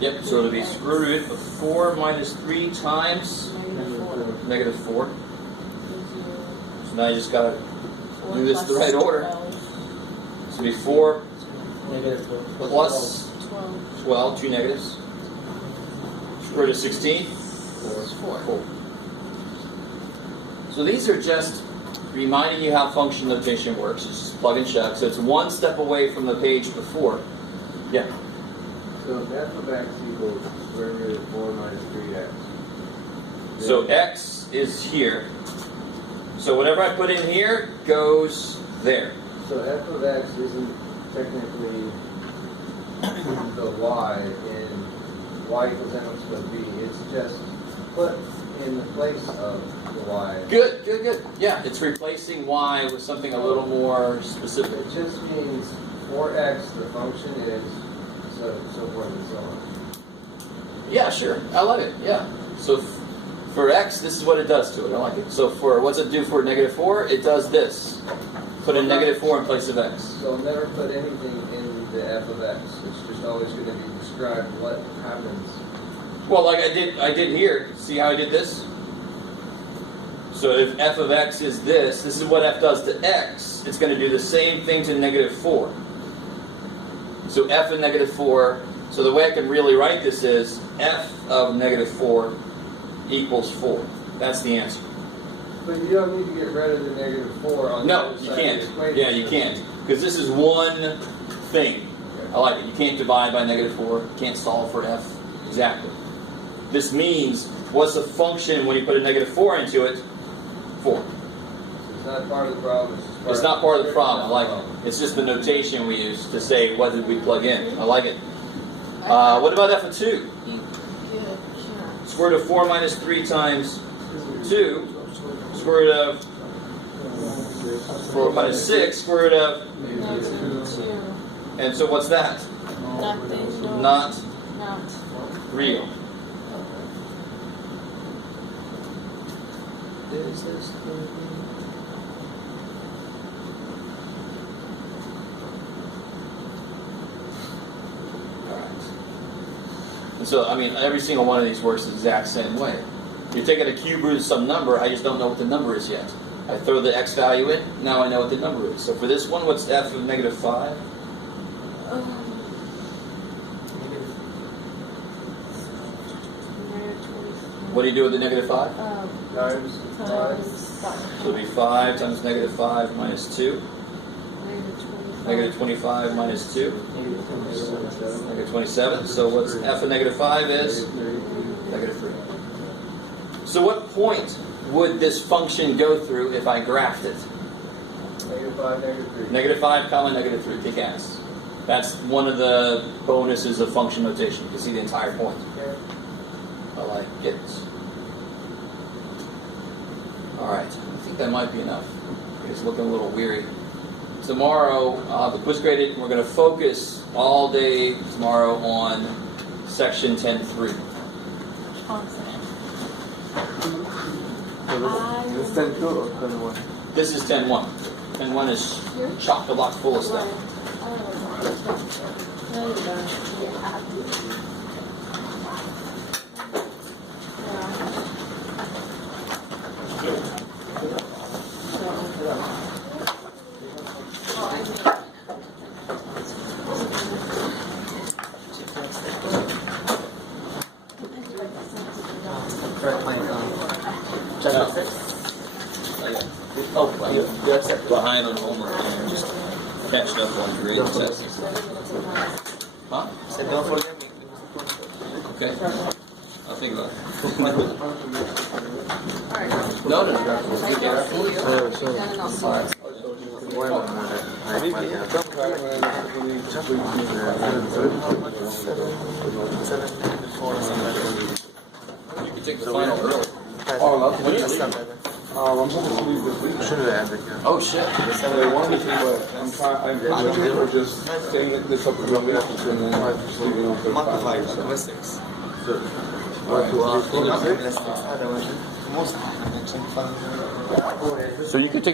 Yep, so it'll be square root of 4 minus 3 times negative 4. So now you just got to do this in the right order. So it'll be 4 plus 12, 2 negatives. Square root of 16? 4. So these are just reminding you how function notation works. It's just plug and check. So it's one step away from the page before. Yeah? So f of x equals square root of 4 minus 3x. So x is here. So whatever I put in here goes there. So f of x isn't technically the y in y equals mx plus b. It's just put in the place of the y. Good. Yeah, it's replacing y with something a little more specific. It just means for x the function is so forth and so on. Yeah, sure. I like it. Yeah. So for x, this is what it does to it. I like it. So for what's it do for negative 4? It does this. Put a negative 4 in place of x. So never put anything in the f of x. It's just always going to be described what happens. Well, like I did here. See how I did this? So if f of x is this is what f does to x. It's going to do the same thing to negative 4. So f of negative 4, so the way I can really write this is f of negative 4 equals 4. That's the answer. But you don't need to get rid of the negative 4 on the No, other you side can't. of the equation. Yeah, you can't. Because this is one thing. I like it. You can't divide by negative 4. You can't solve for f. Exactly. This means, what's the function when you put a negative 4 into it? 4. It's not part of the problem. It's not part of the problem. I like it. It's just the notation we use to say what did we plug in. I like it. What about f of 2? Square root of 4 minus 3 times 2. Square root of 4 minus 6. Square root of... And so what's that? Nothing. Not Not. real. Is this And so, I mean, every single one of these works the exact same way. You're taking a cube root of some number, I just don't know what the number is yet. I throw the x value in, now I know what the number is. So for this one, what's f of negative 5? What do you do with the negative 5? Times 5. So it'll be 5 times negative 5 minus 2. Negative 25 minus 2. Negative 27. So what's f of negative 5 is? Negative 3. So what point would this function go through if I graphed it? Negative 5, negative 3. Negative 5 comma negative 3. Kick ass. That's one of the bonuses of function notation. You can see the entire point. Okay. I like it. Alright, I think that might be enough. It's looking a little weary. Tomorrow, the quiz graded, we're going to focus all day tomorrow on section 10.3. This is 10 2 or 10 1? This is 10.1. 10.1 is chock-a-block full of stuff. Behind on homework, just catching up on grade tests. Huh? Said don't forget me. Okay. I'll think about it. No. You can take the final early. When you leave. I'm supposed to leave this week. Oh shit. They want me to, but I'm trying for just setting this up with my office and then just leaving on the So you could take